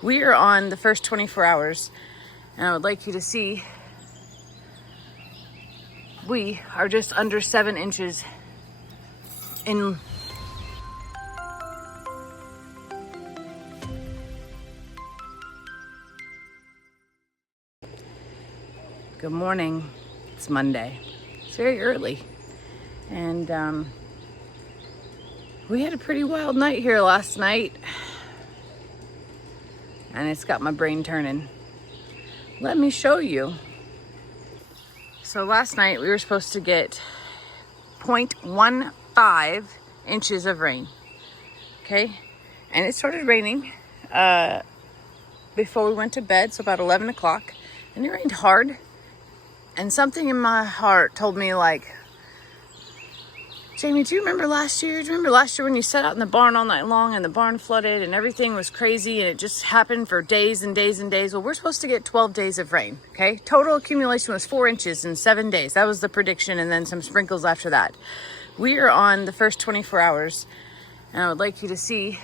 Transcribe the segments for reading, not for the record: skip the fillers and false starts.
We are on the first 24 hours, and I would like you to see we are just under 7 inches in. Good morning. It's Monday. It's very early, and we had a pretty wild night here last night, and it's got my brain turning. Let me show you. So last night we were supposed to get 0.15 inches of rain. Okay, and it started raining before we went to bed, so about 11 o'clock, and it rained hard. And something in my heart told me, like, Jamie, do you remember last year? Do you remember last year when you sat out in the barn all night long and the barn flooded and everything was crazy and it just happened for days and days and days? Well, we're supposed to get 12 days of rain, okay? Total accumulation was 4 inches in 7 days. That was the prediction, and then some sprinkles after that. We are on the first 24 hours, and I would like you to see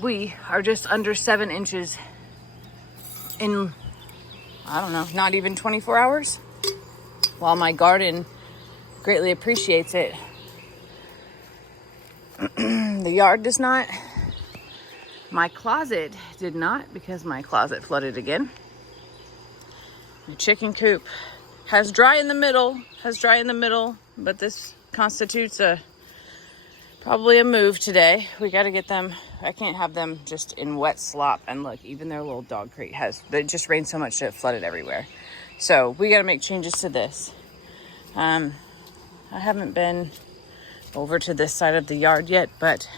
we are just under 7 inches in, I don't know, not even 24 hours. While my garden greatly appreciates it, the yard does not. My closet did not, because my closet flooded again. My chicken coop has dry in the middle, but this constitutes probably a move today. We got to get them. I can't have them just in wet slop. And look, even their little dog crate it just rained so much that it flooded everywhere. So we got to make changes to this. I haven't been over to this side of the yard yet, but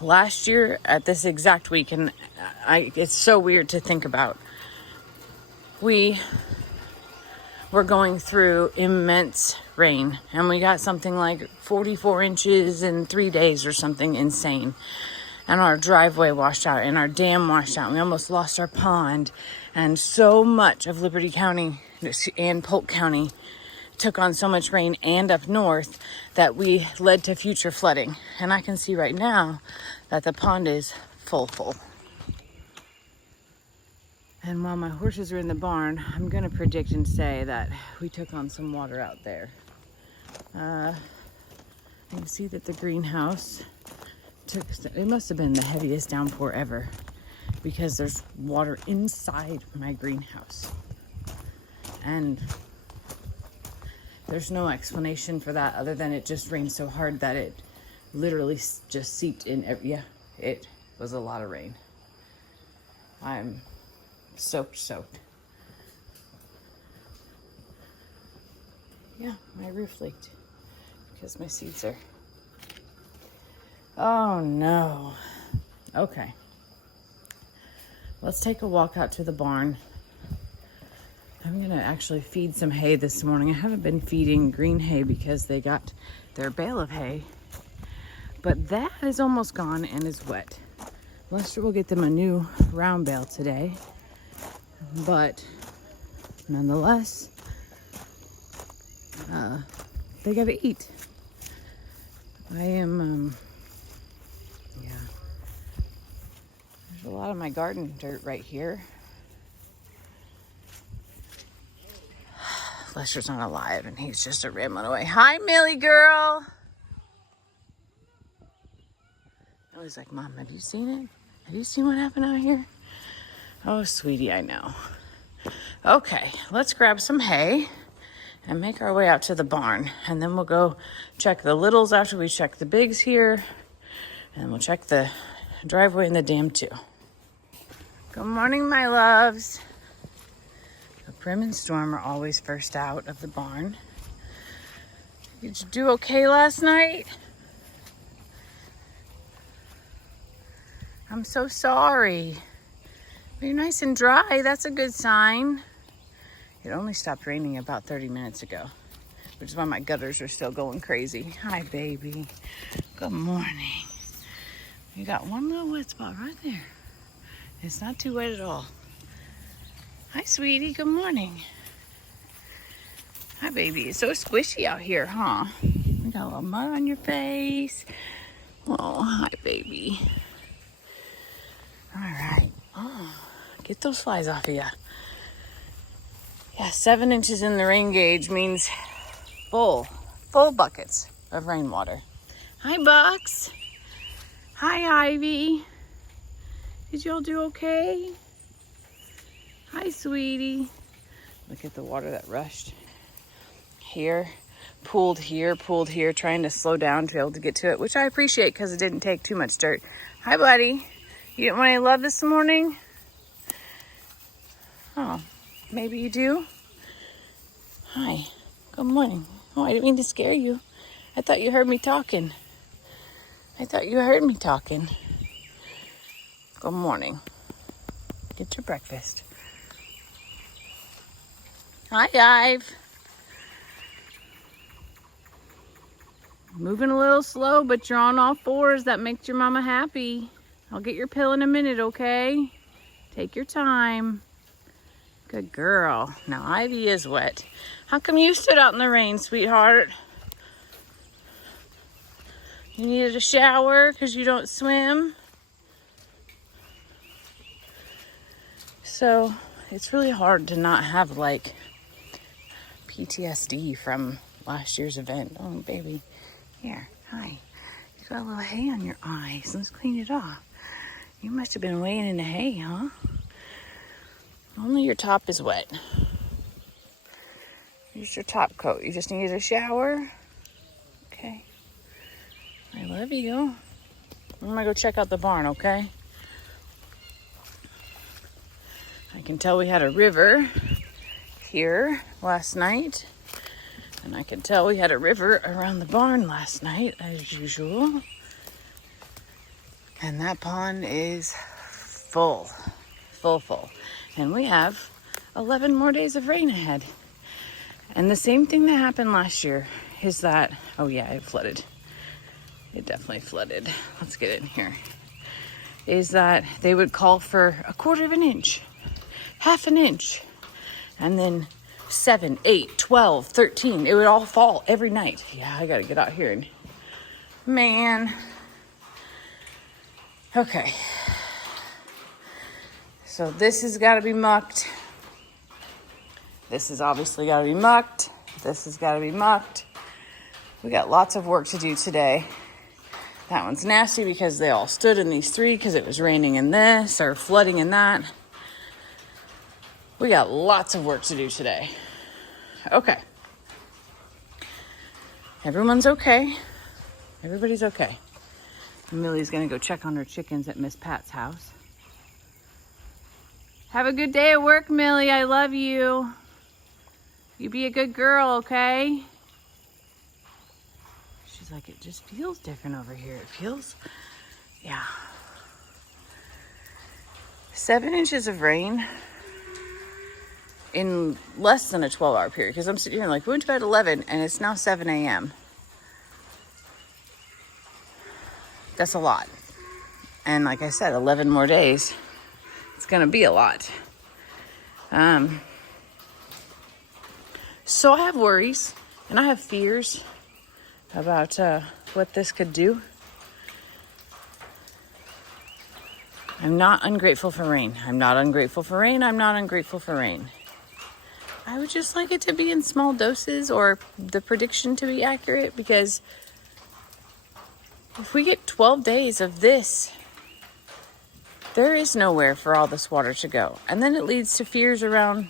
last year at this exact week, and it's so weird to think about, we were going through immense rain, and we got something like 44 inches in 3 days or something insane. And our driveway washed out, and our dam washed out. We almost lost our pond, and so much of Liberty County and Polk County took on so much rain, and up north, that we led to future flooding. And I can see right now that the pond is full. And while my horses are in the barn, I'm going to predict and say that we took on some water out there. You can see that the greenhouse it must have been the heaviest downpour ever, because there's water inside my greenhouse. And there's no explanation for that other than it just rained so hard that it literally just seeped in. It was a lot of rain. I'm soaked. Yeah, my roof leaked because my seeds are... Oh no. Okay. Let's take a walk out to the barn. I'm going to actually feed some hay this morning. I haven't been feeding green hay because they got their bale of hay, but that is almost gone and is wet. Lester will get them a new round bale today, but nonetheless, they got to eat. I am, there's a lot of my garden dirt right here. Lester's not alive, and he's just rambling away. Hi, Millie girl. I was like, Mom, have you seen it? Have you seen what happened out here? Oh, sweetie, I know. Okay, let's grab some hay and make our way out to the barn. And then we'll go check the littles after we check the bigs here. And we'll check the driveway and the dam too. Good morning, my loves. Prim and Storm are always first out of the barn. Did you do okay last night? I'm so sorry. You're nice and dry. That's a good sign. It only stopped raining about 30 minutes ago, which is why my gutters are still going crazy. Hi, baby. Good morning. You got one little wet spot right there. It's not too wet at all. Hi, sweetie. Good morning. Hi, baby. It's so squishy out here, huh? You got a little mud on your face. Oh, hi, baby. All right. Oh, get those flies off of you. Yeah, 7 inches in the rain gauge means full buckets of rainwater. Hi, Bucks. Hi, Ivy. Did y'all do okay? Hi, sweetie. Look at the water that rushed. Here, pooled here, trying to slow down to be able to get to it, which I appreciate because it didn't take too much dirt. Hi, buddy. You didn't want any love this morning? Oh, maybe you do? Hi. Good morning. Oh, I didn't mean to scare you. I thought you heard me talking. Good morning. Get your breakfast. Hi, Ive. Moving a little slow, but you're on all fours. That makes your mama happy. I'll get your pill in a minute, okay? Take your time. Good girl. Now, Ivy is wet. How come you stood out in the rain, sweetheart? You needed a shower because you don't swim? So, it's really hard to not have, like, PTSD from last year's event. Oh, baby. Here, hi. You got a little hay on your eyes. Let's clean it off. You must have been wading in the hay, huh? Only your top is wet. Here's your top coat. You just needed a shower? Okay. I love you. I'm gonna go check out the barn, okay? I can tell we had a river here last night. And I can tell we had a river around the barn last night, as usual. And that pond is full. And we have 11 more days of rain ahead. And the same thing that happened last year is that, oh yeah, it flooded. It definitely flooded. Let's get in here. Is that they would call for 1/4 of an inch, 1/2 an inch, and then 7, 8, 12, 13. It would all fall every night. Yeah, I gotta get out here and, man. Okay. So this has got to be mucked. This has obviously got to be mucked. This has got to be mucked. We got lots of work to do today. That one's nasty because they all stood in these 3 because it was raining in this or flooding in that. We got lots of work to do today. Okay. Everyone's okay. Everybody's okay. Millie's going to go check on her chickens at Miss Pat's house. Have a good day at work, Millie. I love you. You be a good girl, okay? She's like, it just feels different over here. It feels, yeah. 7 inches of rain in less than a 12-hour period. Because I'm sitting here like, we went to bed at 11 and it's now 7 a.m. That's a lot. And like I said, 11 more days. It's going to be a lot. So I have worries and I have fears about what this could do. I'm not ungrateful for rain. I'm not ungrateful for rain. I would just like it to be in small doses or the prediction to be accurate, because if we get 12 days of this, there is nowhere for all this water to go. And then it leads to fears around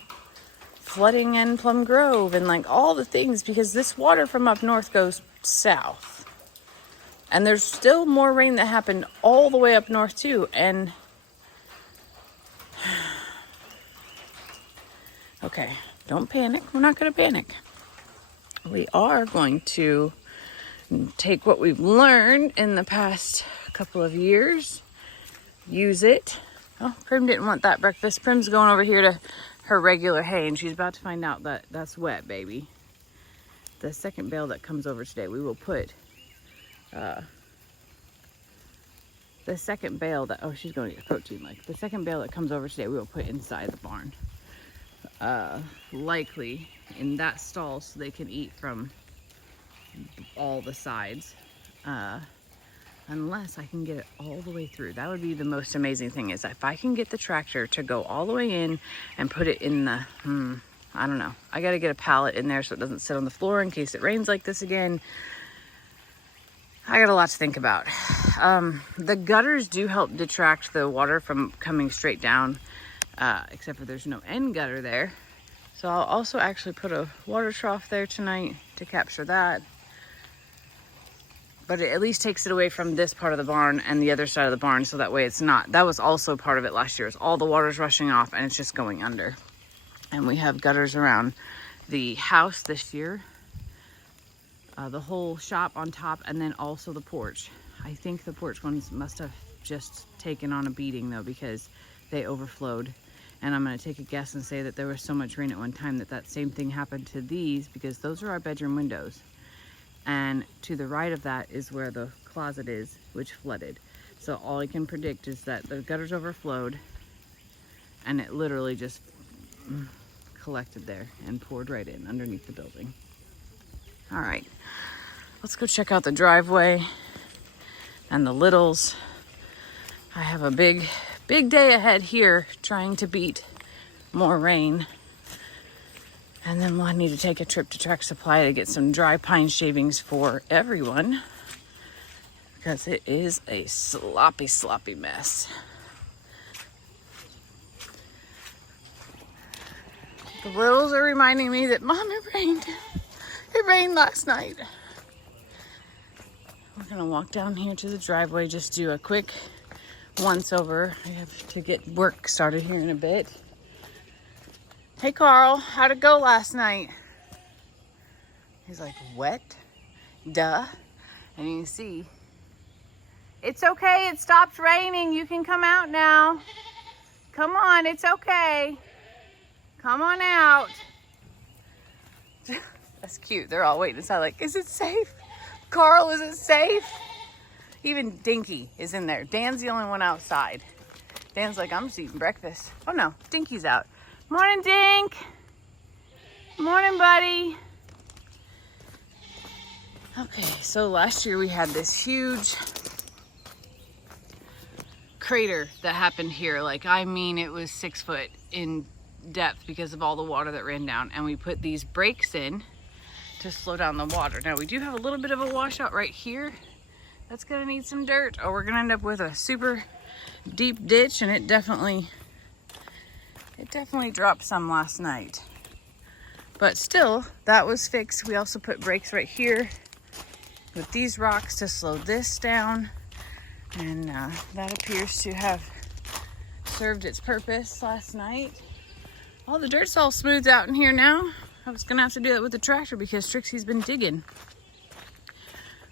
flooding in Plum Grove and like all the things, because this water from up north goes south. And there's still more rain that happened all the way up north too. And okay, don't panic. We're not going to panic. We are going to take what we've learned in the past couple of years, use it. Oh, Prim didn't want that breakfast. Prim's going over here to her regular hay, and she's about to find out that that's wet, baby. The second bale that comes over today, we will put the second bale that, oh, she's going to get protein. Like the second bale that comes over today, we will put inside the barn. Likely in that stall so they can eat from all the sides. unless I can get it all the way through. That would be the most amazing thing, is if I can get the tractor to go all the way in and put it in the, I don't know. I got to get a pallet in there so it doesn't sit on the floor in case it rains like this again. I got a lot to think about. The gutters do help detract the water from coming straight down, except for there's no end gutter there. So I'll also actually put a water trough there tonight to capture that. But it at least takes it away from this part of the barn and the other side of the barn, so that way it's not. That was also part of it last year, is all the water's rushing off and it's just going under. And we have gutters around the house this year, the whole shop on top, and then also the porch. I think the porch ones must have just taken on a beating though, because they overflowed. And I'm going to take a guess and say that there was so much rain at one time that same thing happened to these, because those are our bedroom windows. And to the right of that is where the closet is, which flooded. So all I can predict is that the gutters overflowed and it literally just collected there and poured right in underneath the building. All right, let's go check out the driveway and the littles. I have a big day ahead here, trying to beat more rain. And then we'll need to take a trip to Track Supply to get some dry pine shavings for everyone, because it is a sloppy mess. The littles are reminding me that, Mom, it rained. It rained last night. We're gonna walk down here to the driveway, just do a quick once over. I have to get work started here in a bit. Hey Carl, how'd it go last night? He's like, wet? Duh. And you can see, it's okay, it stopped raining. You can come out now. Come on, it's okay. Come on out. That's cute. They're all waiting inside like, is it safe? Carl, is it safe? Even Dinky is in there. Dan's the only one outside. Dan's like, I'm just eating breakfast. Oh no, Dinky's out. Morning, Dink. Morning, buddy. Okay, so last year we had this huge crater that happened here. Like, I mean, it was 6 foot in depth because of all the water that ran down. And we put these breaks in to slow down the water. Now, we do have a little bit of a washout right here. That's gonna need some dirt, or we're gonna end up with a super deep ditch, and it definitely dropped some last night. But still, that was fixed. We also put breaks right here with these rocks to slow this down. And that appears to have served its purpose last night. All the dirt's all smoothed out in here now. I was gonna have to do that with the tractor because Trixie's been digging.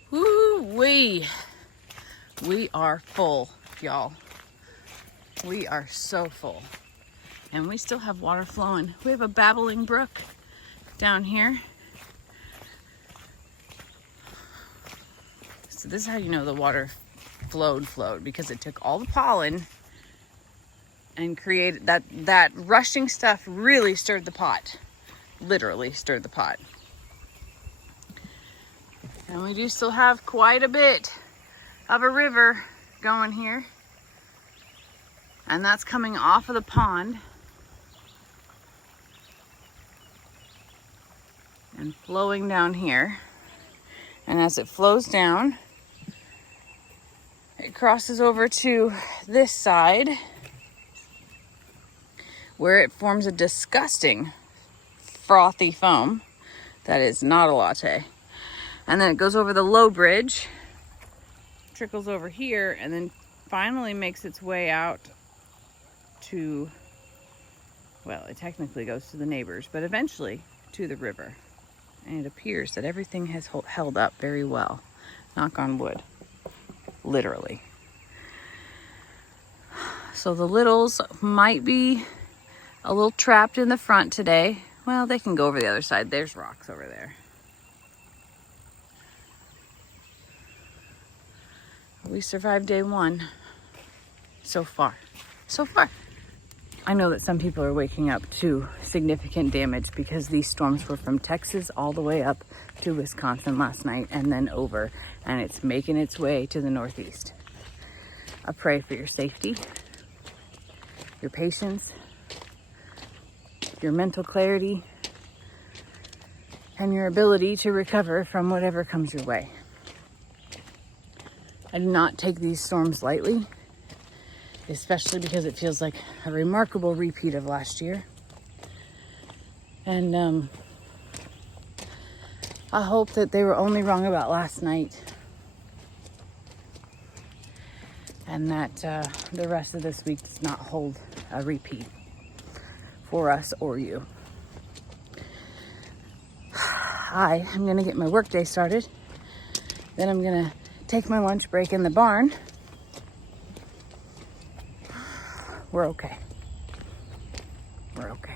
Woo-wee. We are full, y'all. We are so full. And we still have water flowing. We have a babbling brook down here. So this is how you know the water flowed, because it took all the pollen and created that rushing stuff. Really stirred the pot. Literally stirred the pot. And we do still have quite a bit of a river going here. And that's coming off of the pond and flowing down here. And as it flows down, it crosses over to this side where it forms a disgusting frothy foam that is not a latte. And then it goes over the low bridge, trickles over here, and then finally makes its way out to, well, it technically goes to the neighbors, but eventually to the river. And it appears that everything has held up very well. Knock on wood. Literally. So the littles might be a little trapped in the front today. Well, they can go over the other side. There's rocks over there. We survived day one. So far. So far. I know that some people are waking up to significant damage because these storms were from Texas all the way up to Wisconsin last night and then over, and it's making its way to the Northeast. I pray for your safety, your patience, your mental clarity, and your ability to recover from whatever comes your way. I do not take these storms lightly, especially because it feels like a remarkable repeat of last year. And I hope that they were only wrong about last night, and that the rest of this week does not hold a repeat for us or you. I'm gonna get my workday started. Then I'm gonna take my lunch break in the barn. We're okay. We're okay.